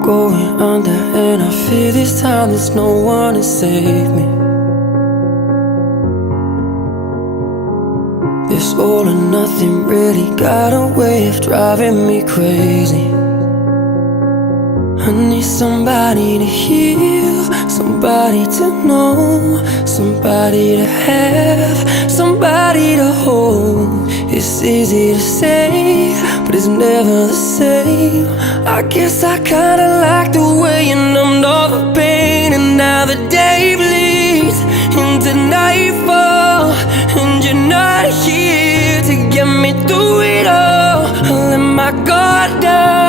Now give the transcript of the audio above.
going under, and I fear this time there's no one to save me. This all or nothing really got a way of driving me crazy. I need somebody to heal, somebody to know, somebody to have, somebody to hold. It's easy to say, but it's never the same. I guess I kinda like the way you numbed all the pain, and now the day bleeds into nightfall, and you're not here to get me through it all. I let my guard down,